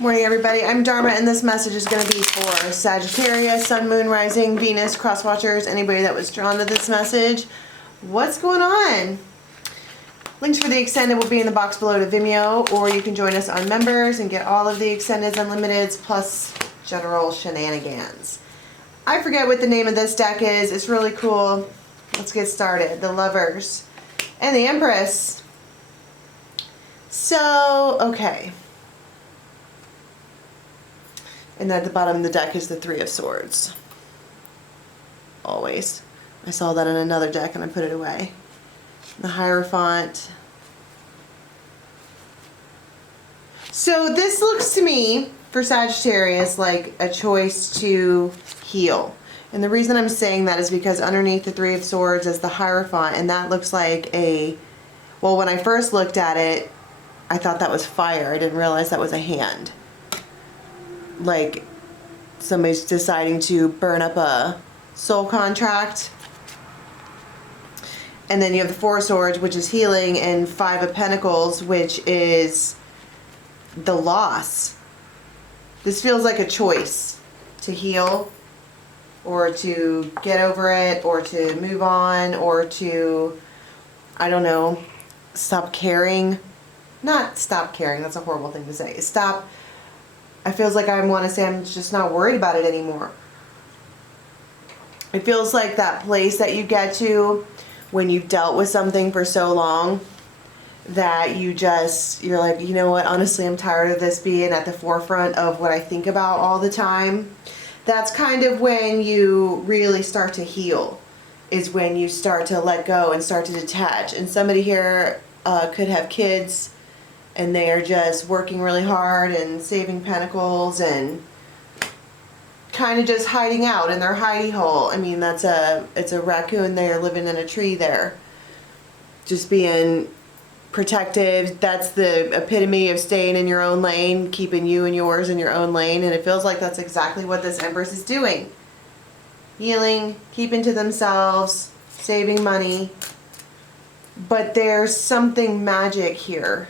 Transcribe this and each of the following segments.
Morning everybody, I'm Dharma and this message is going to be for Sagittarius, Sun, Moon, Rising, Venus, cross watchers, anybody that was drawn to this message. What's going on? Links for the extended will be in the box below to Vimeo, or you can join us on members and get all of the extendeds, unlimiteds, plus general shenanigans. I forget what the name of this deck is. It's really cool. Let's get started. The Lovers and the Empress. So, okay. And at the bottom of the deck is the Three of Swords. Always. I saw that in another deck and I put it away. The Hierophant. So this looks to me, for Sagittarius, like a choice to heal. And the reason I'm saying that is because underneath the Three of Swords is the Hierophant, and that looks like a... Well, when I first looked at it, I thought that was fire. I didn't realize that was a hand. Like somebody's deciding to burn up a soul contract. And then you have the Four of Swords, which is healing, and Five of Pentacles, which is the loss. This feels like a choice to heal, or to get over it, or to move on, or to, I don't know, stop caring. Not stop caring, that's a horrible thing to say. Stop. I feels like I want to say I'm just not worried about it anymore. It feels like that place that you get to when you've dealt with something for so long that you're like, you know what, honestly, I'm tired of this being at the forefront of what I think about all the time. That's kind of when you really start to heal, is when you start to let go and start to detach. And somebody here could have kids, and they are just working really hard and saving pentacles and kind of just hiding out in their hidey hole. I mean, it's a raccoon there living in a tree there. Just being protective. That's the epitome of staying in your own lane, keeping you and yours in your own lane. And it feels like that's exactly what this Empress is doing. Healing, keeping to themselves, saving money. But there's something magic here.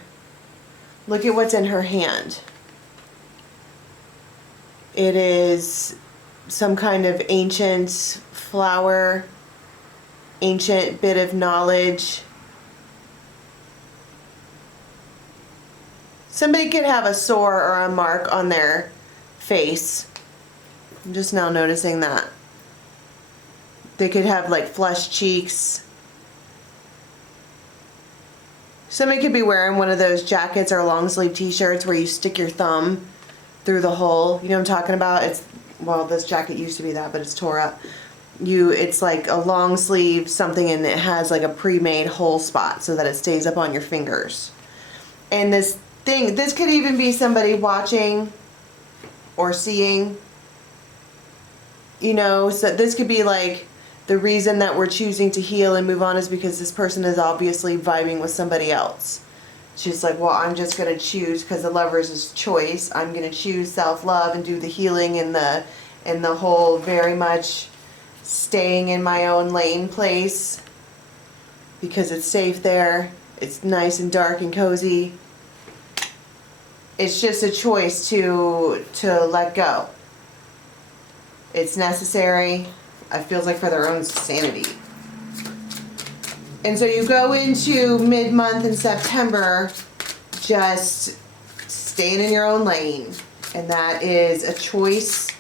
Look at what's in her hand. It is some kind of ancient flower, ancient bit of knowledge. Somebody could have a sore or a mark on their face. I'm just now noticing that. They could have like flushed cheeks. Somebody could be wearing one of those jackets or long sleeve t-shirts where you stick your thumb through the hole. You know what I'm talking about? Well, this jacket used to be that, but it's tore up. It's like a long sleeve something, and it has like a pre-made hole spot so that it stays up on your fingers. And this could even be somebody watching or seeing, you know, so this could be like, the reason that we're choosing to heal and move on is because this person is obviously vibing with somebody else. She's like, well, I'm just going to choose, because the Lovers is choice. I'm going to choose self-love and do the healing and the whole very much staying in my own lane place, because it's safe there. It's nice and dark and cozy. It's just a choice to let go. It's necessary. It feels like for their own sanity. And so you go into mid-month in September just staying in your own lane. And that is a choice.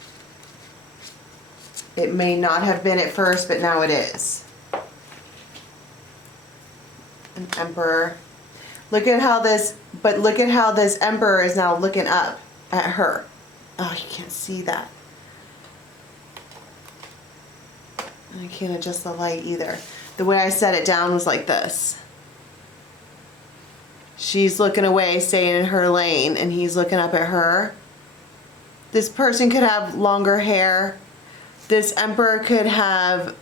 It may not have been at first, but now it is. An Emperor. Look at how this Emperor is now looking up at her. Oh, you can't see that. I can't adjust the light either. The way I set it down was like this. She's looking away, staying in her lane, and he's looking up at her. This person could have longer hair. This Emperor could have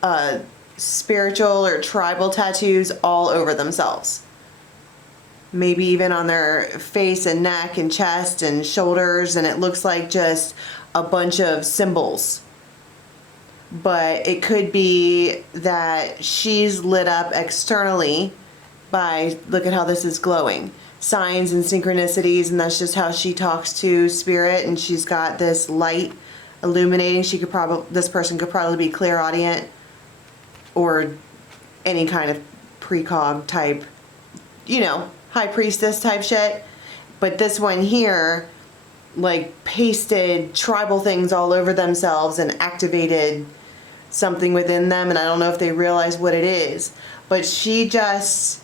spiritual or tribal tattoos all over themselves. Maybe even on their face and neck and chest and shoulders, and it looks like just a bunch of symbols. But it could be that she's lit up externally by, look at how this is glowing. signs and synchronicities, and that's just how she talks to spirit, and she's got this light illuminating. This person could probably be clairaudient or any kind of precog type, you know, high priestess type shit. But this one here, like, pasted tribal things all over themselves and activated something within them, and I don't know if they realize what it is, but she just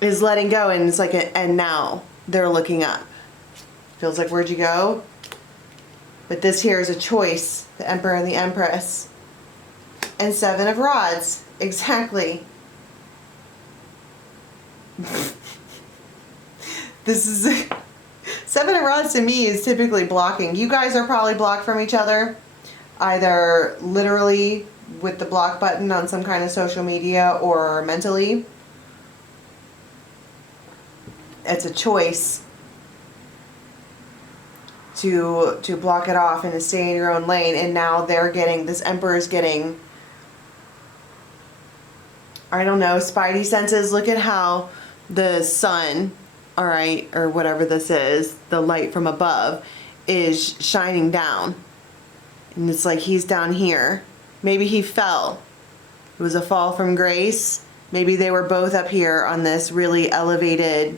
is letting go, and it's like and now they're looking up. Feels like, where'd you go? But this here is a choice, the Emperor and the Empress. And Seven of Rods, exactly. This is Seven of Rods to me is typically blocking. You guys are probably blocked from each other, either literally with the block button on some kind of social media or mentally. It's a choice to block it off and to stay in your own lane, and now they're getting, this Emperor is getting, I don't know, spidey senses. Look at how the sun, all right, or whatever this is, the light from above, is shining down. And it's like he's down here. Maybe he fell. It was a fall from grace. Maybe they were both up here on this really elevated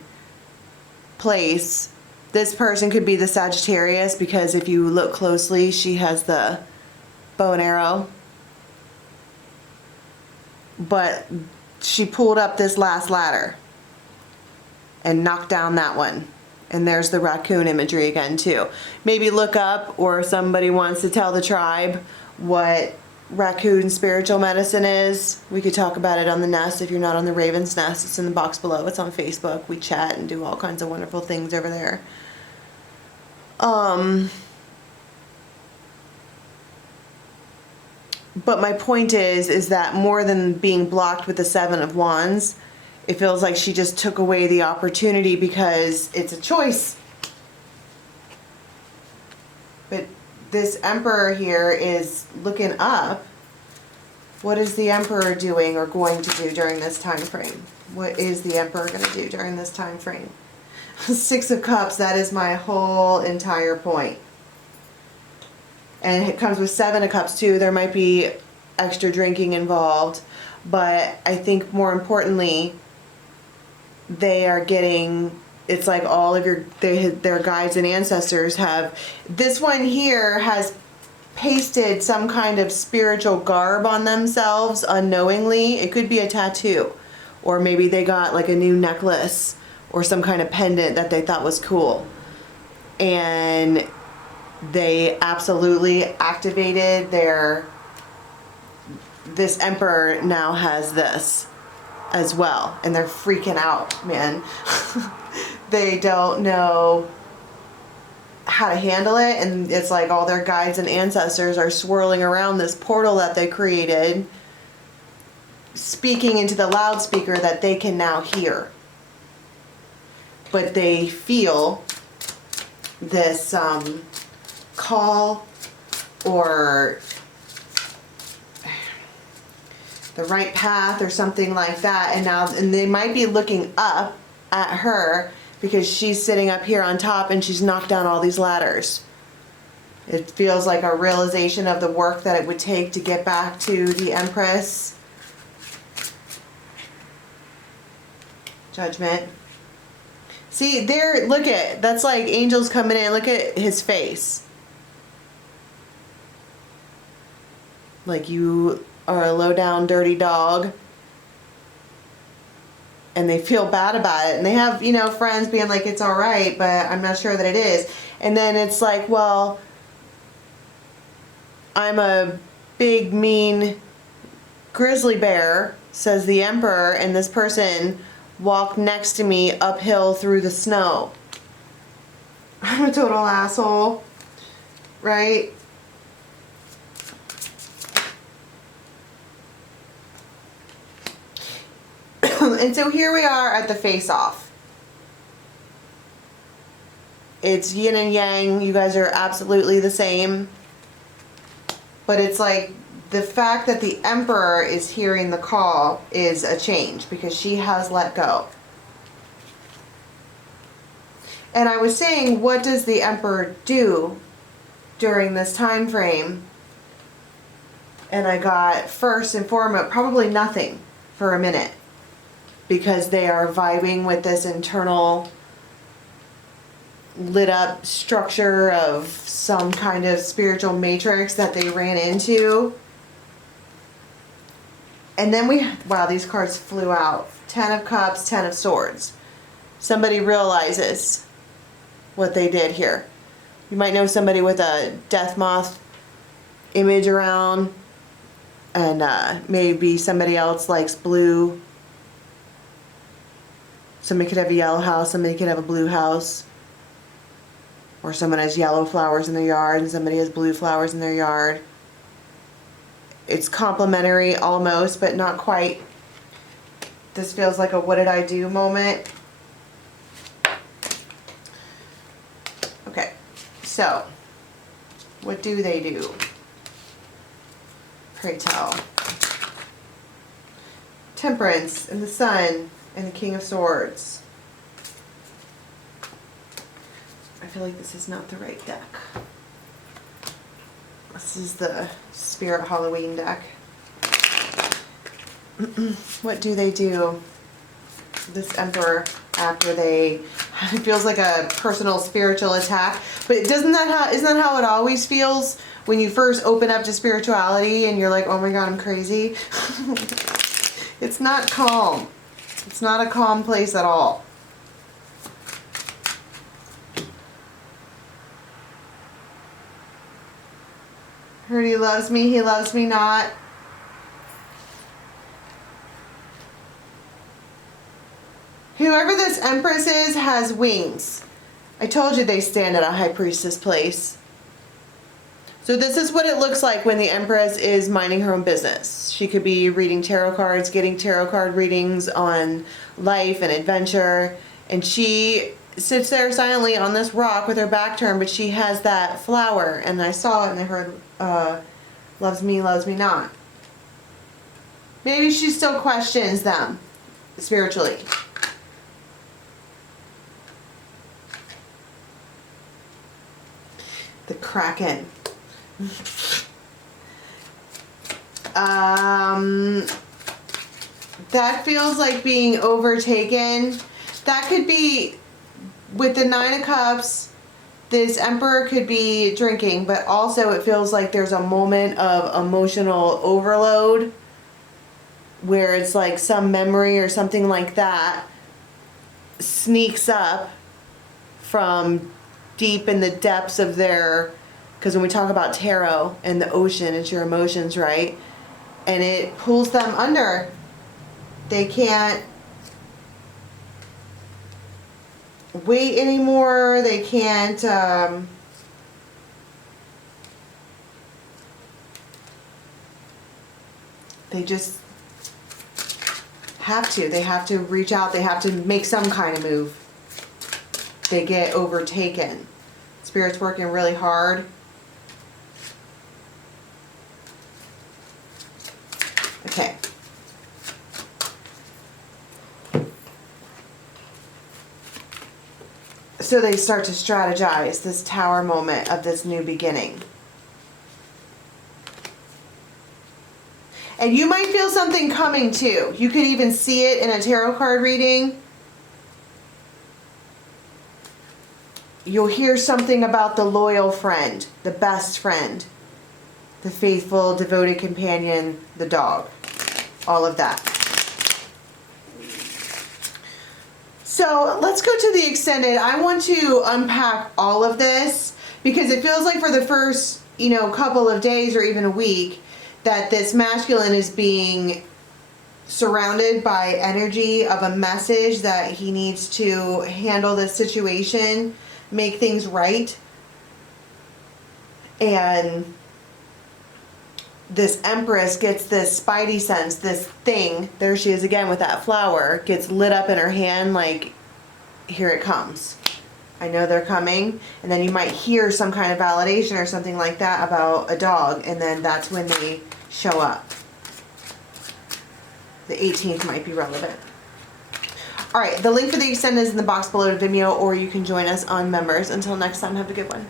place. This person could be the Sagittarius, because if you look closely, she has the bow and arrow. But she pulled up this last ladder and knocked down that one. And there's the raccoon imagery again too. Maybe look up, or somebody wants to tell the tribe what raccoon spiritual medicine is. We could talk about it on the Nest. If you're not on the Raven's Nest, it's in the box below. It's on Facebook. We chat and do all kinds of wonderful things over there. But my point is that more than being blocked with the Seven of Wands, it feels like she just took away the opportunity because it's a choice. But this Emperor here is looking up. What is the Emperor doing or going to do during this time frame? What is the Emperor going to do during this time frame? Six of Cups, that is my whole entire point. And it comes with Seven of Cups too. There might be extra drinking involved, but I think more importantly, they are getting, it's like all of their guides and ancestors have, this one here has pasted some kind of spiritual garb on themselves unknowingly. It could be a tattoo, or maybe they got like a new necklace or some kind of pendant that they thought was cool, and they absolutely activated this Emperor now has this as well, and they're freaking out, man. They don't know how to handle it, and it's like all their guides and ancestors are swirling around this portal that they created, speaking into the loudspeaker that they can now hear. But they feel this call or the right path or something like that, and they might be looking up at her because she's sitting up here on top and she's knocked down all these ladders. It feels like a realization of the work that it would take to get back to the Empress. Judgment. See, there, look at, that's like angels coming in. Look at his face. Like, you are a low down dirty dog, and they feel bad about it, and they have, you know, friends being like, it's all right, but I'm not sure that it is. And then it's like, well, I'm a big mean grizzly bear, says the Emperor, and this person walked next to me uphill through the snow. I'm a total asshole, right? And so here we are at the face-off. It's yin and yang. You guys are absolutely the same. But it's like the fact that the Emperor is hearing the call is a change, because she has let go. And I was saying, what does the Emperor do during this time frame? And I got, first and foremost, probably nothing for a minute, because they are vibing with this internal lit up structure of some kind of spiritual matrix that they ran into. And then wow, these cards flew out. 10 of Cups, 10 of Swords. Somebody realizes what they did here. You might know somebody with a death moth image around, and maybe somebody else likes blue. Somebody could have a yellow house, somebody could have a blue house. Or someone has yellow flowers in their yard and somebody has blue flowers in their yard. It's complementary almost, but not quite. This feels like a what did I do moment. Okay, so what do they do? Pray tell. Temperance and the Sun and the King of Swords. I feel like this is not the right deck. This is the Spirit Halloween deck. What do they do? This Emperor, after it feels like a personal spiritual attack. But isn't that how it always feels when you first open up to spirituality and you're like, oh my God, I'm crazy? It's not calm. It's not a calm place at all. Heard he loves me not. Whoever this Empress is has wings. I told you they stand at a High Priestess place. So this is what it looks like when the Empress is minding her own business. She could be reading tarot cards, getting tarot card readings on life and adventure, and she sits there silently on this rock with her back turned, but she has that flower, and I saw it and I heard, loves me not. Maybe she still questions them spiritually. The Kraken. That feels like being overtaken. That could be with the Nine of Cups. This Emperor could be drinking, but also it feels like there's a moment of emotional overload where it's like some memory or something like that sneaks up from deep in the depths of their, because when we talk about tarot and the ocean, it's your emotions, right? And it pulls them under. They can't wait anymore. They can't they just have to. They have to reach out. They have to make some kind of move. They get overtaken. Spirit's working really hard. Okay. So they start to strategize this Tower moment of this new beginning. And you might feel something coming too. You could even see it in a tarot card reading. You'll hear something about the loyal friend, the best friend, the faithful, devoted companion, the dog. All of that. So let's go to the extended. I want to unpack all of this because it feels like for the first, couple of days or even a week that this masculine is being surrounded by energy of a message that he needs to handle this situation, make things right. And this Empress gets this spidey sense, this thing, there she is again with that flower, gets lit up in her hand like, here it comes. I know they're coming. And then you might hear some kind of validation or something like that about a dog, and then that's when they show up. The 18th might be relevant. Alright, the link for the extend is in the box below to Vimeo, or you can join us on members. Until next time, have a good one.